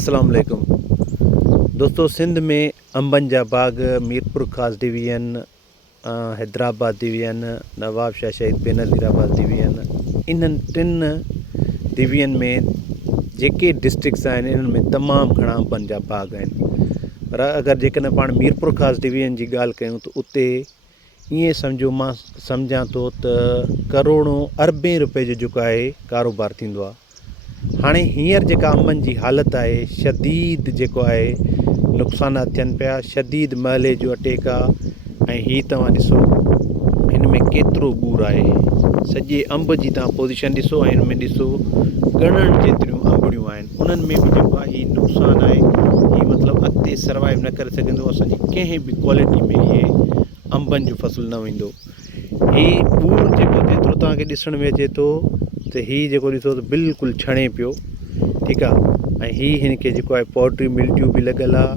अस्सलाम वालेकुम दोस्तों। सिंध में अंबनि जा बाग मीरपुर ख़ासि डिवीज़न, हैदराबाद डिवीज़न, नवाब शाह शहीद बेनज़ीराबाद डिवीज़न, इन्हनि टिनि डिवीज़न में जेके डिस्ट्रिक्ट्स आहिनि इन्हनि में तमामु घणा अंबनि जा बाग आहिनि। पर अगरि जेकॾहिं पाण मीरपुर ख़ासि डिवीज़न जी ॻाल्हि कयूं त उते ईअं सम्झो, मां सम्झां थो त करोड़ों अरबें रुपए जो जेको आहे कारोबार थींदो आहे। हाणे हींअर जेका अंबनि जी हालति आहे, शदीद जेको आहे नुक़सानात थियनि पिया, शदीद महले जो अटैक आहे। ऐं हीअ तव्हां ॾिसो हिन में केतिरो ॿूर आहे, सॼे अंब जी तव्हां पोज़ीशन ॾिसो ऐं हिन में ॾिसो ॻणण जेतिरियूं अंबड़ियूं आहिनि। उन्हनि में बि जेको आहे हीअ नुक़सानु आहे, हीअ मतिलबु अॻिते सर्वाइव न करे सघंदो, असांजी कंहिं बि क्वालिटी में इहे अंबनि जो फ़सुलु न वेंदो। हीअ ॿूर जेको जेतिरो तव्हांखे ॾिसण में अचे थो त हीअ जेको ॾिसो त बिल्कुलु छणे पियो, ठीकु आहे। ऐं हीअ हिन खे जेको आहे पॉट्री मिल्ड्यू बि लॻल आहे।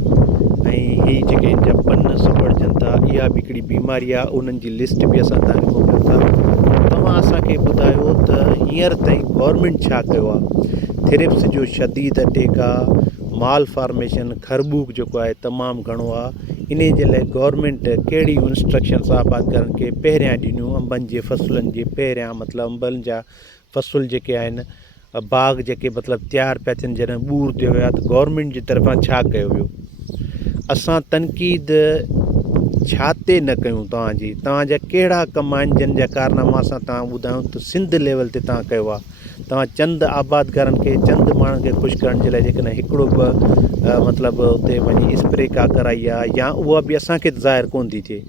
ऐं हीअ जेके हिन जा पन सपड़जनि था, इहा बि हिकिड़ी बीमारी आहे। उन्हनि जी लिस्ट बि असां तव्हांखे मोकिलियूं था। तव्हां असांखे ॿुधायो त हींअर ताईं गवर्नमेंट छा कयो आहे। थ्रिप्स जो शदीद अटैक आहे, माल फार्मेशन खरबूक जेको आहे तमामु घणो आहे। इन जे लाइ गवर्नमेंट कहिड़ियूं इंस्ट्रक्शन्स आबादकारनि खे पहिरियां ॾिनियूं अंबनि जे फ़सुलनि जे पहिरियां, मतिलबु अंबनि जा फ़सुल जेके आहिनि, बाग जेके मतिलबु तयारु पिया थियनि, जॾहिं ॿूर थियो आहे त गवर्नमेंट जी तरफ़ां छा कयो वियो। असां तनक़ीद छा ते न कयूं तव्हांजा कहिड़ा कम आहिनि जिन जा कारनामा असां तव्हां ॿुधायूं त सिंध लेवल ते तव्हां कयो आहे। तव्हां चंद आबादकारनि खे, चंद माण्हुनि खे ख़ुशि करण जे लाइ जेकॾहिं हिकिड़ो मतिलबु उते वञी स्प्रे का कराई आहे, या उहा बि असांखे ज़ाहिर कोन थी थिए,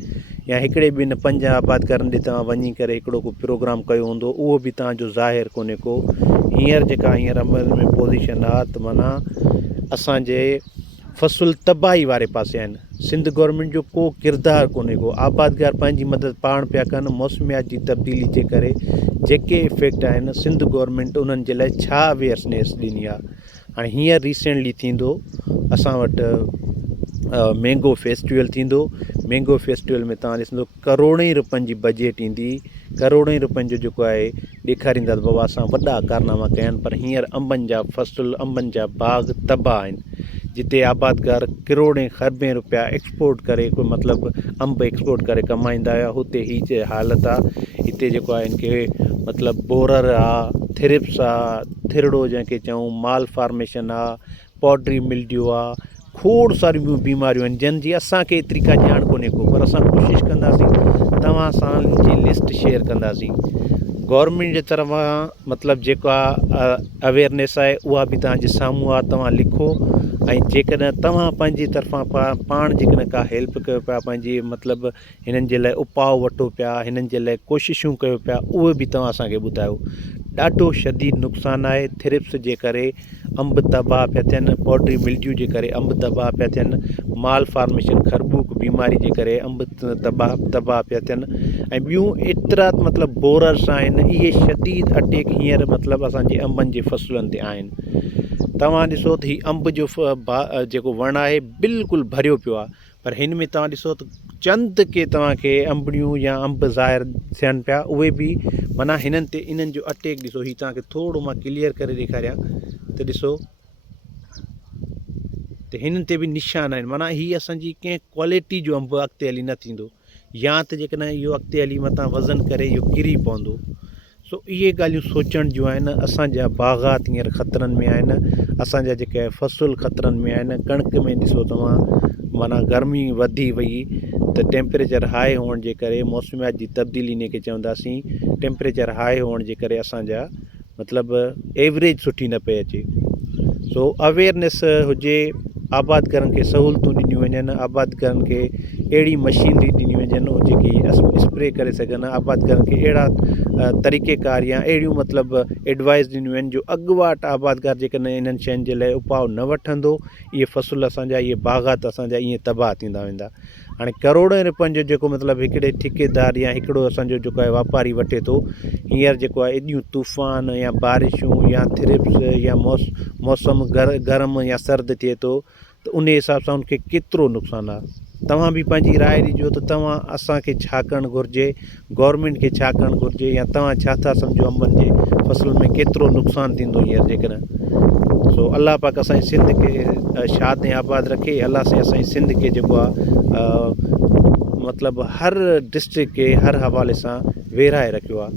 या हिकिड़े ॿिनि 5 आबादकारनि ॾे तव्हां वञी करे हिकिड़ो को प्रोग्राम कयो हूंदो, उहो बि तव्हांजो ज़ाहिर कोन्हे को। हींअर जेका हींअर अमल में पोज़ीशन आहे त माना असांजे फ़सुलु तबाही वारे पासे आहिनि। सिंध गवर्नमेंट जो को किरदारु कोन्हे को। आबादकार पंहिंजी मदद पाण पिया कनि। मौसमियात जी तब्दीली जे करे जेके इफेक्ट आहिनि, सिंध गवर्नमेंट उन्हनि जे लाइ छा अवेयरनेस ॾिनी आहे। हाणे हींअर रिसेंटली थींदो असां वटि मैंगो फेस्टिवल थींदो। मैंगो फेस्टिवल में तव्हां ॾिसंदो करोड़े रुपयनि जी बजट ईंदी, करोड़े रुपयनि जो जेको आहे ॾेखारींदा त बाबा असां वॾा कारनामा कया आहिनि। पर हींअर अंबनि जा फ़सुलु, अंबनि जा बाग तबाह आहिनि। जिते आबादकार किरोड़े खरबे रुपया एक्सपोर्ट करे, कोई मतिलबु अंब एक्सपोर्ट करे कमाईंदा हुआ, हुते हीअ हालति आहे। हिते जेको आहे हिन खे मतिलबु बोरर आहे, थ्रिप्स आहे, थिरड़ो जंहिंखे चऊं, माल फार्मेशन आहे, पॉट्री मिल्ड्यू आहे, खोड़ सारियूं ॿियूं बीमारियूं आहिनि जंहिंजी असांखे एतिरी का ॼाण कोन्हे को। पर असां कोशिशि कंदासीं, तव्हां सां जी लिस्ट शेयर कंदासीं। गवर्नमेंट जे तरफ़ां मतिलबु जेका अवेयरनेस आहे उहा बि तव्हांजे साम्हूं आहे, तव्हां लिखो। ऐं जेकॾहिं तव्हां पंहिंजी तरफ़ां पाण जेकॾहिं का हेल्प कयो पिया, पंहिंजी मतिलबु हिननि जे लाइ उपाउ वठो पिया, हिननि जे लाइ कोशिशूं कयो पिया, उहे बि तव्हां असांखे ॿुधायो। ॾाढो शदीद नुक़सानु आहे। थ्रिप्स जे करे अंब तबाह पिया थियनि, पॉट्री मिल्ड्यू जे करे अंब तबाह पिया थियनि, माल फार्मेशन खरबूक बीमारी जे करे अंब तबाह पिया थियनि। ऐं ॿियूं एतिरा मतिलबु बोरर्स आहिनि, इहे शदीद अटैक हींअर मतिलबु असांजे अंबनि जे फ़सुलनि ते आहिनि। तव्हां ॾिसो त हीउ अंब जो जेको वणु आहे बिल्कुलु भरियो पियो आहे। पर हिन में तव्हां ॾिसो त चंद के तव्हांखे अंबड़ियूं या अंब ज़ाहिर थियनि पिया, उहे बि माना हिननि ते इन्हनि जो अटैक ॾिसो। हीउ तव्हांखे थोरो मां क्लियर करे ॾेखारियां त ॾिसो त हिननि ते बि निशान आहिनि। माना हीअ असांजी कंहिं क्वालिटी जो अंब अॻिते हली न थींदो, या त जेकॾहिं इहो अॻिते हली मथां वज़न करे इहो किरी पवंदो। सो इहे ॻाल्हियूं सोचण जूं आहिनि। असांजा बाग़ात हींअर ख़तरनि में आहिनि, असांजा जेके फ़सुलु ख़तरनि में आहिनि। कणिक में ॾिसो तव्हां, माना गर्मी वधी वई त टेम्परेचर हाई हुअण जे करे, मौसमियात जी तब्दीली इन खे चवंदासीं, टेम्परेचर हाई हुअण जे करे असांजा मतिलबु एवरेज सुठी न पई अचे। सो अवेयरनेस हुजे, आबादकारनि खे सहूलियतूं ॾिनियूं वञनि, आबादकारनि खे अहिड़ी मशीनरी ॾिनी वञनि जेकी स्प्रे करे सघनि, आबादकारनि खे अहिड़ा तरीक़ेकार या अहिड़ियूं मतिलबु एडवाइस ॾिनियूं आहिनि जो अॻुवाट आबादकार जेकॾहिं इन्हनि शयुनि जे लाइ उपाउ न वठंदो, इहे फ़सुल असांजा, इहे बाग़ात असांजा ईअं तबाह थींदा वेंदा। हाणे करोड़े रुपयनि जो जेको मतिलबु हिकिड़े ठेकेदार या हिकिड़ो असांजो जेको आहे वापारी वठे थो, हींअर जेको आहे एॾियूं तूफ़ान या बारिशूं या थ्रिप्स या मौसम गरम या सर्द थिए थो, त उन हिसाब सां उनखे केतिरो नुक़सानु आहे। तव्हां बि पंहिंजी राय ॾिजो त तव्हां असांखे छा करणु घुरिजे, गवर्नमेंट खे छा करणु घुरिजे, या तव्हां छा था सम्झो अंबनि जे फ़सुलनि में केतिरो नुक़सानु थींदो हींअर जेकॾहिं। सो अल्लाह पाक असांजी सिंध खे शाद ऐं आबाद रखे। अल्लाह सां असांजी सिंध खे जेको आहे मतिलबु हर डिस्ट्रिक्ट खे हर हवाले सां वेराए रखियो आहे।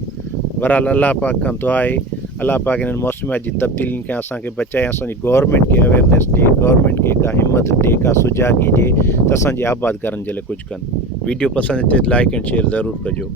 बहरहाल अल्लाह पाक खां दुआ आहे अल्लाह पाक इन्हनि मौसमियात जी तब्दीलियुनि खां असांखे बचाए, असांजी गवर्नमेंट खे अवेयरनेस ॾिए, गवर्नमेंट खे का हिमत ॾिए, का सुजागी ॾिए त असांजी आबाद करण जे लाइ कुझु कनि। वीडियो पसंदि अचे त लाइक एंड शेयर ज़रूरु कजो।